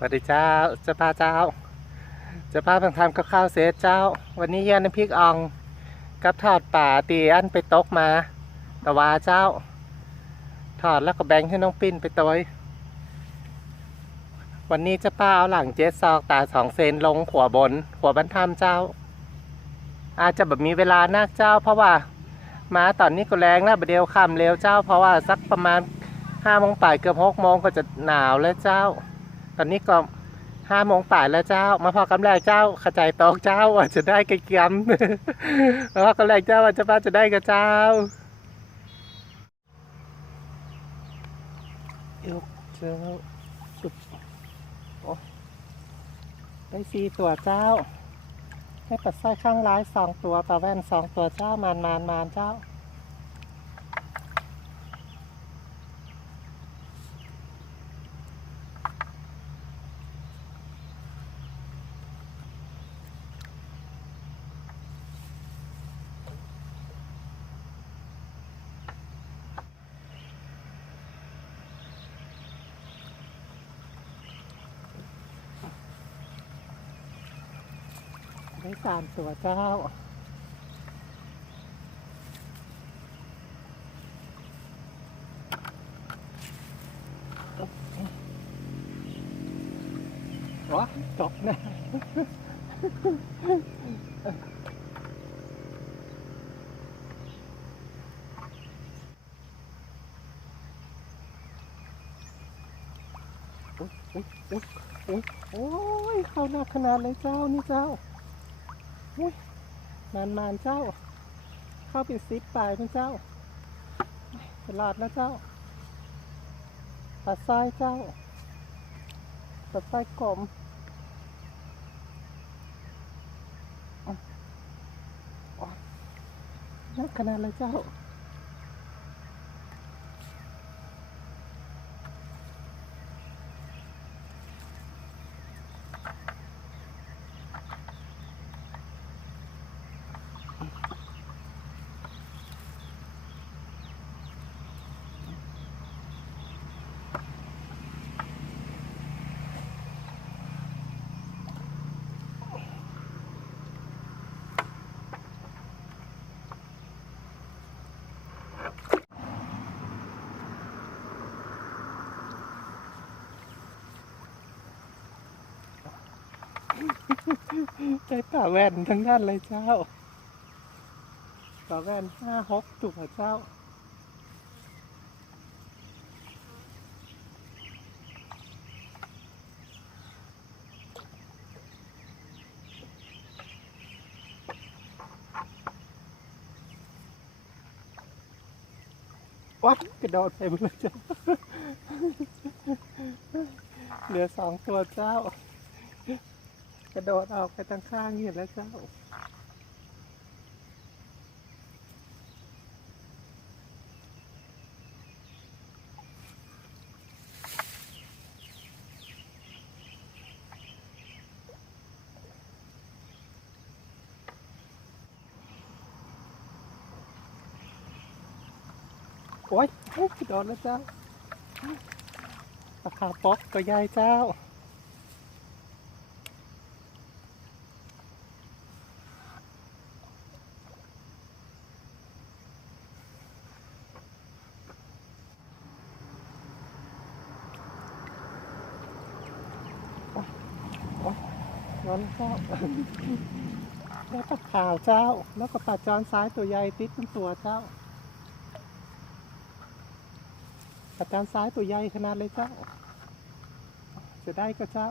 สวัสดีเจ้าเจะพาเจ้าเจะพาเพิ่งทำกับข้าวเสร็จเจ้า วันนี้เยี่ยนน้ำพริกอ่องกับทอดป่าตีอันไปตกมาตะวาเจ้า ทอดแล้วก็แบ่งให้น้องปิ้นไปตอยวันนี้เจะป้าเอาหลังเจ็ดซอกตาสองเซนลงขัวบนขัวบรรทามเจ้า อาจจะแบบมีเวลานักเจ้า เพราะว่ามาตอนนี้ก็แรงแล้วประเดียวค่ำเร็วเจ้า เพราะว่าสักประมาณห้าโมงป่ายเกือบหกโมงก็จะหนาวแล้วเจ้า ตอนนี้ก็ห้าโมงป่ายแล้วเจ้า มาพอกำแรกเจ้าขจายตอกเจ้าว่าจะได้กระเกียมมาพอกำแรกเจ้าว่าจะป้าจะได้กับเจ้ายกเจ้าสุดโอ้ได้สี่ตัวเจ้าให้ปัดสร้อยข้างร้ายสองตัวปลาแว่นสองตัวเจ้ามานมานมานเจ้า ได้สามตัวเจ้า วะตกนะอุ๊ยอุ๊ยอุ๊ยอุ๊ยโอ้ยเข้าหน้าขนาดเลยเจ้านี่เจ้า อุ้ยนานมานๆเจ้า เข้าเปซิปปลายนเจ้าตลอดนะเจ้า ตัดซ้ายเจ้า ตัดซ้ายกลมนักขนาดเลยเจ้า ใจป่าแว่นทั้งนั้นเลยเจ้าป่าแว่นห้าหกตัวเจ้าวัดกระโดดไปหมเลยเจ้า เหลือสองตัวเจ้า ระโดดออกไปทางข้างเห็นแล้วเจ้าโอ้ยโอ้ยกระโดดแล้วเจ้าปลาขาป๊อกตัวใหญ่เจ้า ร้อนเจ้า แล้วก็ข่าวเจ้า แล้วก็ปลาจอนซ้ายตัวใหญ่ติดเป็นตัวเจ้าปลาจอนซ้ายตัวใหญ่ขนาดเลยเจ้า จะได้ก็เจ้า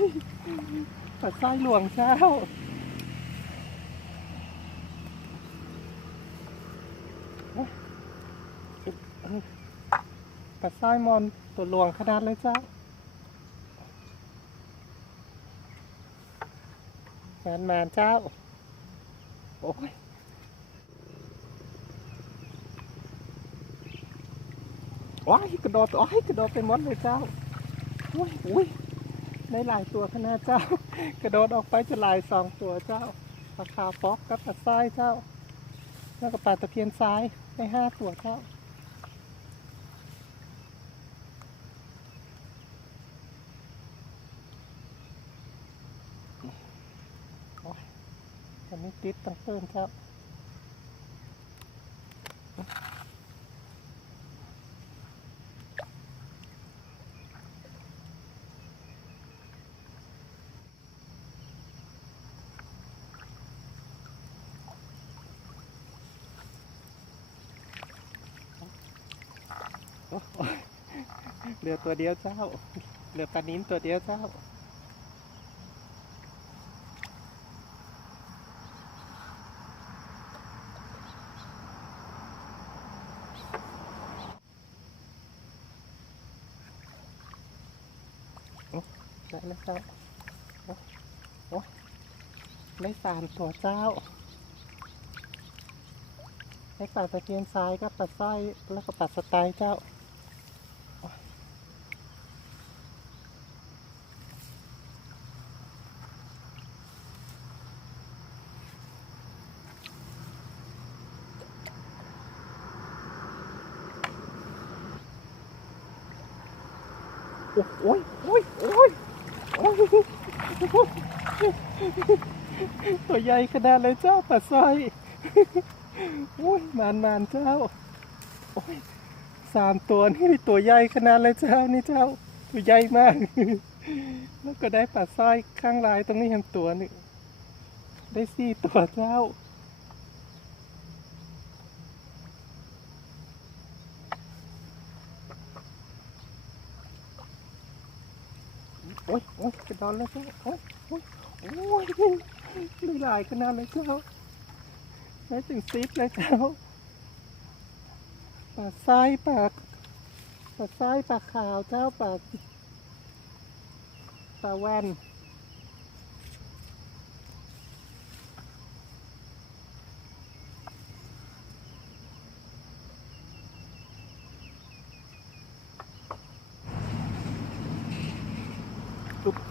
ยปัดไส้หลวงเจ้าปลาสร้อยมอนตัวหลวงขนาดเลยเจ้าแมนแมนเจ้า โอ้ยว้ยกระโดดว้ยกระโดดไปหมดเลยเจ้าอุ้ยอุ้ย ได้หลายตัวขนาเจ้า กระโดดออกไปจะหลายสองตัวเจ้าปลาขาฟอกกับปลาสร้อยเจ้า แล้วก็ปลาตะเพียนซ้ายได้ห้าตัวเจ้าโอ้ยอันนี้ติดต้งเพิ่มครับ เหลือตัวเดียวเจ้าเหลือปลานิ้นตัวเดียวเจ้าได้แล้วเจ้า โอ้โอ้ได้สามตัวเจ้าได้ปลาตะเพียนซ้ายก็ปลาสร้อยแล้วก็ปลาสไตล์เจ้า โอ้ยโอ้ยโอ้ยโอ้ยตัวใหญ่ขนาดเลยเจ้าปลาสร้อยโอ้ยมานมานเจ้าโอ้ยสามตัวนี่ตัวใหญ่ขนาดเลยเจ้านี่เจ้าตัวใหญ่มาก แล้วก็ได้ปลาสร้อยข้างลายตรงนี้เห็นตัวหนึ่งได้สี่ตัวเจ้า โอ้ยโอ้ยกระดอนแล้วเจ้าโอ้ยโอ้ยโอ้ยไม่หลายขนาดเลยเจ้าได้ถึงซิปเลยเจ้าปลาซ้ายปลาปลาซ้ายปลาขาวเจ้าปลาปลาแว่น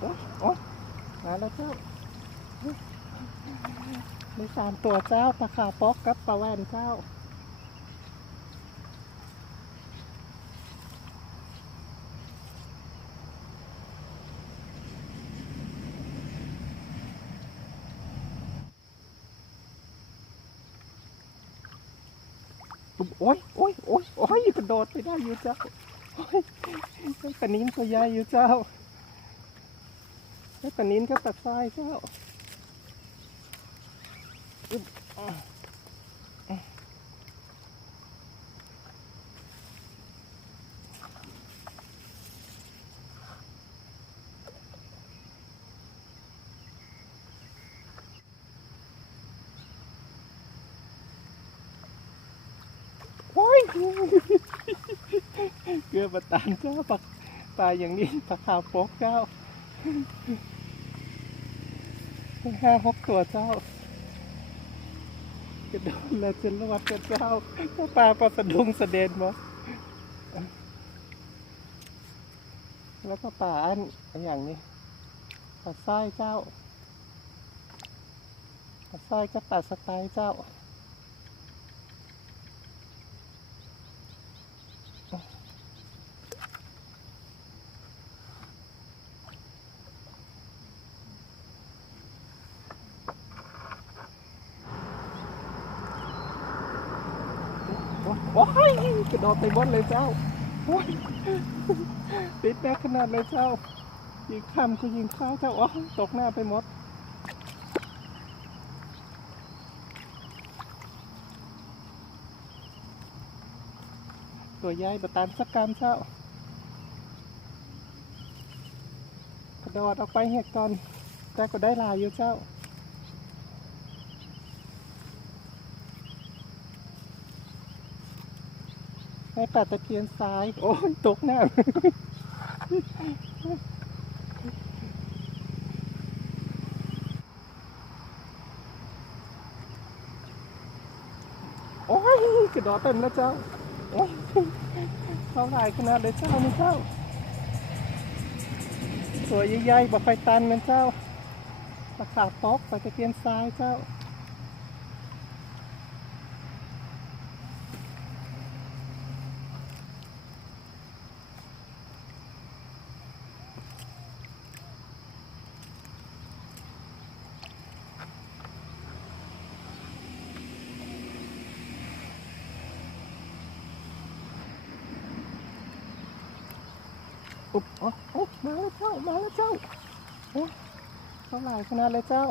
โอ้ยโอ้ยมาแล้วเจ้า มีสามตัวเจ้าปลาขาป๊อกกับปลาแวนเจ้า โอ้ยโอ้ยโอ้ยโอ้ยกระโดดไปได้อยู่เจ้า โอ้ยไอ้ปลานิ้นตัวใหญ่อยู่เจ้า ไอ้ปลานิ้นก็ตัดทรายเจ้าโอ้ยเกลือปลาตานเจ้าปลาปลาอย่างนี้ปลาขาวโป๊กเจ้า ห้าหกตัวเจ้ากระโดดแล้วจะรวดกันเจ้าก็ปลาปลาสะดุงสะเด็นหมดแล้วก็ปลาอันอันอย่างนี้ปลาสร้อยเจ้าปลาสร้อยก็ปลาสไตล์เจ้า โอ้ยกระโดดไปบนเลยเจ้าโอ้ยติดแน่ขนาดเลยเจ้ายิงข้ามก็ยิงเข้าเจ้าอ้ยตกหน้าไปหมดตัวใหญ่บตานสักกรรมเจ้ากระโดดออกไปเหตุก่อนแต่ก็ได้ลายอยู่เจ้า ให้ให้ปลาตะเพียนทราย โอ้ยตกน้ำโอ้ยกระดดเต็มแล้วเจ้าโอ้ยเท่าไหร่ขนาดเลยเจ้านี่เจ้าตัวใหญ่ๆบ่ไฟตันมันเจ้าปลาขาวตกปลาตะเพียนทรายเจ้า อุ๊บอ๋อโอ้มาแล้วเจ้า มาแล้วเจ้าโอ้เท่าไหร่ขนาดเลยเจ้า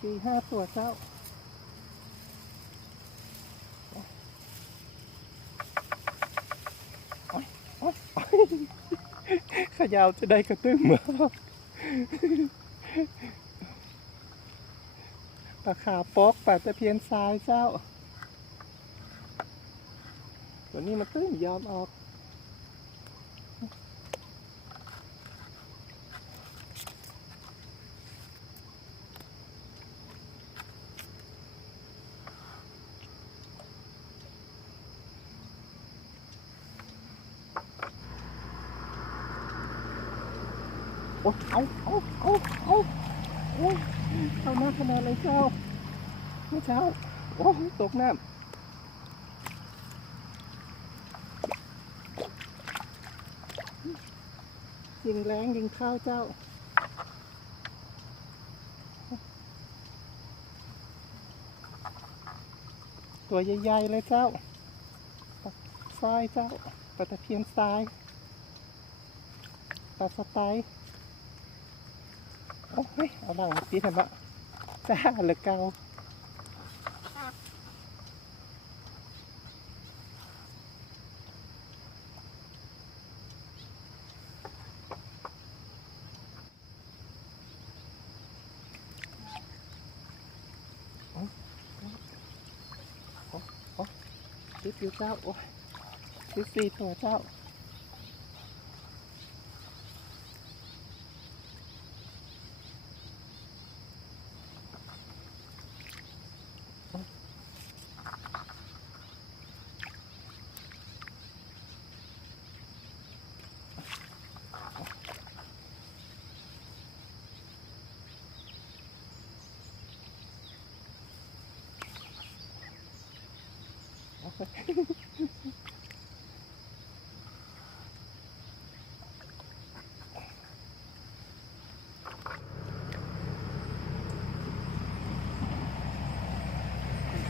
สี่ห้าตัวเจ้าโอ๊ยโอ๊ยโอ๊ยเขยาวจะได้กระตึ้มมาปลาขาปอกปลาตะเพียนทรายเจ้า ตัวนี้มันตื้นยอมออก อ้เอาเอาเอาเอาโอ้ยเข้าน้าขนาดเลยเจ้าไม่เจ้า โอ้ตกน้ำยิงแรงยิงข้าวเจ้าตัวใหญ่ๆเลยเจ้าปลาทรายเจ้าปลาตะเพียนทรายปลาสไตล์ อ้ยเอาหลังตีทำบะจ้าเหลือเกาติดอยู่เจ้า โอ้ยติดสี่ตัวเจ้า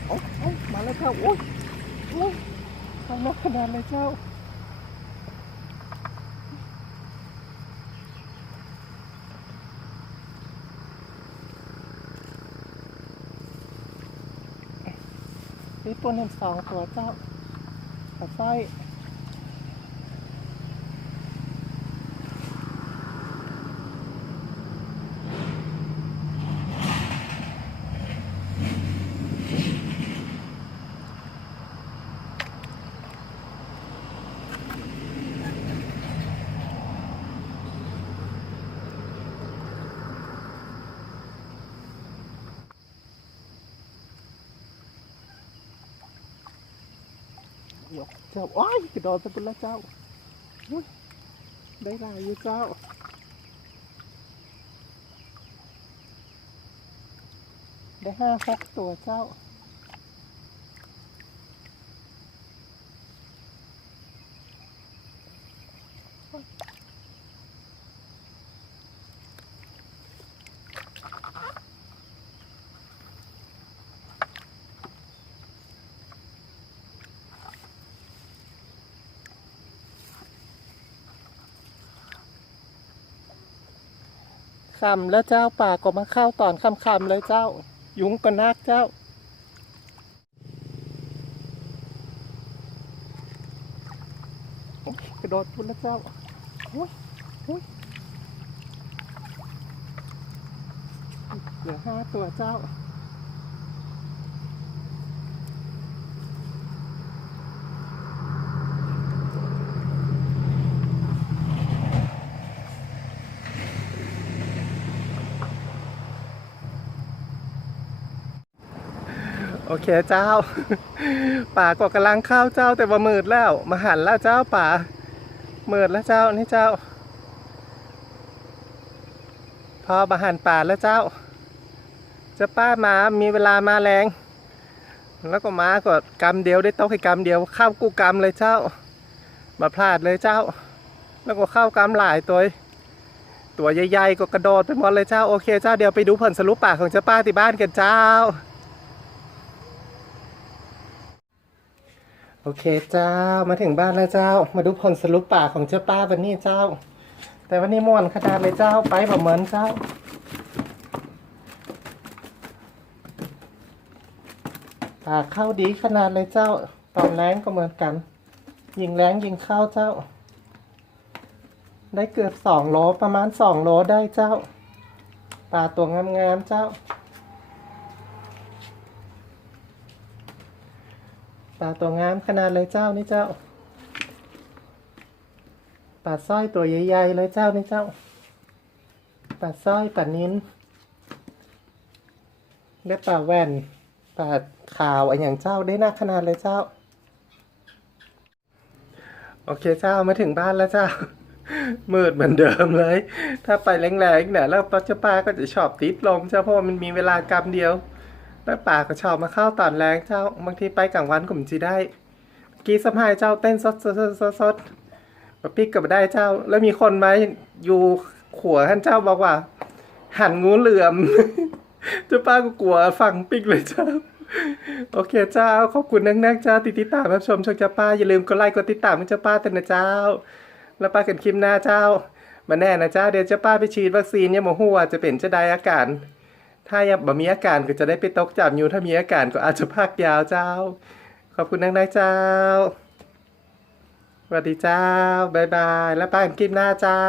โอ้ยโอ้ยมา แล้วค่ะอุ้ยอุ้ยทำนักขนาดเลยเจ้านี่ตัวหนึ่งสองตัวเจ้าตะไส้ ยกเจ้าโอ้ยกระโดดไปบนแล้วเจ้าได้ลายอยู่เจ้าได้ห้าหกตัวเจ้า คำแล้วเจ้าป่าก็มาเข้าตอนคำคำๆเลยเจ้า ยุงก็นักเจ้าโอ๊ยกระโดดพุ่นแล้วเจ้าโอ้ยโอ้ยเหลือห้าตัวเจ้า โอเคเจ้า ป่าก็กำลังเข้าเจ้าแต่ว่ามืดแล้ว มาหันแล้วเจ้าป่ามืดแล้วเจ้านี่เจ้า พอมาหันป่าแล้วเจ้า จะป้ามามีเวลามาแรง แล้วก็มาก็กำเดียวได้โต๊ะให้กำเดียวเข้ากูกำเลยเจ้ามาพลาดเลยเจ้า แล้วก็เข้ากำหลายตัวตัวใหญ่ๆก็กระโดดไปหมดเลยเจ้าโอเคเจ้าเดี๋ยวไปดูผลสรุปป่าของเจ้าป้าที่บ้านกันเจ้า โอเคเจ้ามาถึงบ้านแล้วเจ้า มาดูผลสรุปป่าของเจ้าป้าวันนี้เจ้า แต่วันนี้ม่วนขนาดเลยเจ้าไปแบบเหมือนเจ้าป่าเข้าดีขนาดเลยเจ้า ตอนแรงก็เหมือนกัน ยิงแรงยิงเข้าเจ้า ได้เกือบสองโลประมาณสองโลได้เจ้าปลาตัวงามๆเจ้า ปลาตัวงามขนาดเลยเจ้านี่เจ้าปลาสร้อยตัวใหญ่ๆเลยเจ้านี่เจ้าปลาสร้อยปลานิ้นและปลาแว่นปลาขาวอะไรอย่างเจ้าได้นักขนาดเลยเจ้า โอเคเจ้ามาถึงบ้านแล้วเจ้ามืดเหมือนเดิมเลย ถ้าไปแรงๆเนี่ยแล้วปัจจุป้าก็จะชอบติดลมเจ้าเพราะมันมีเวลากรรมเดียว แล้วป่าก็ชอบมาเข้าตอนแรงเจ้าบางทีไปกลางวันก็มนจีได้เมื่อกี้สมัยเจ้าเต้นสดสดสดสดสดมาปิ๊กกับได้เจ้า แล้วมีคนมาอยู่ขัวท่านเจ้าบอกว่า หันงูเหลือมเจ้าป้าก็กลัวฟังปิ๊กเลยเจ้าโอเคเจ้าขอบคุณนักๆเจ้าติดติดตามรับชมช่องเจ้าป้าอย่าลืมกดไลค์กดติดตามเจ้าป้าแต่นะเจ้า แล้วป้ากันคลิปหน้าเจ้ามาแน่นะเจ้าเดี๋ยวเจ้าป้าไปฉีดวัคซีนเนี่ยหมอหัวจะเป็นจะได้อาการ ถ้ายังบ่มีอาการก็จะได้ไปตกจับอยู่ถ้ามีอาการก็อาจจะพักยาวเจ้า ขอบคุณนักๆเจ้าสวัสดีเจ้า บ๊ายบาย แล้วป้ากันคลิปหน้าเจ้า